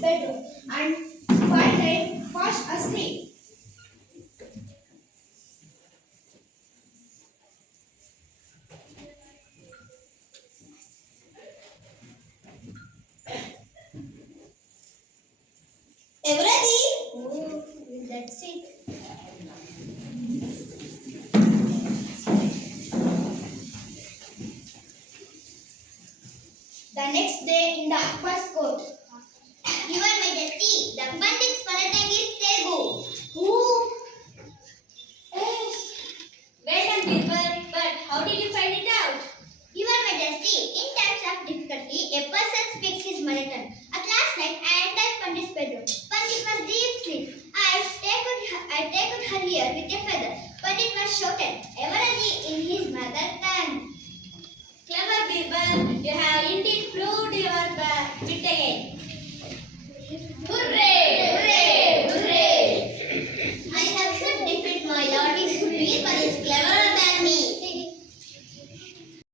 bedroom and find it fast asleep. Everybody? Oh, that's it. The next day in the first court. Your Majesty, the Pandit's mother tongue is Telugu. Who? Yes. Well done, Birbal. But how did you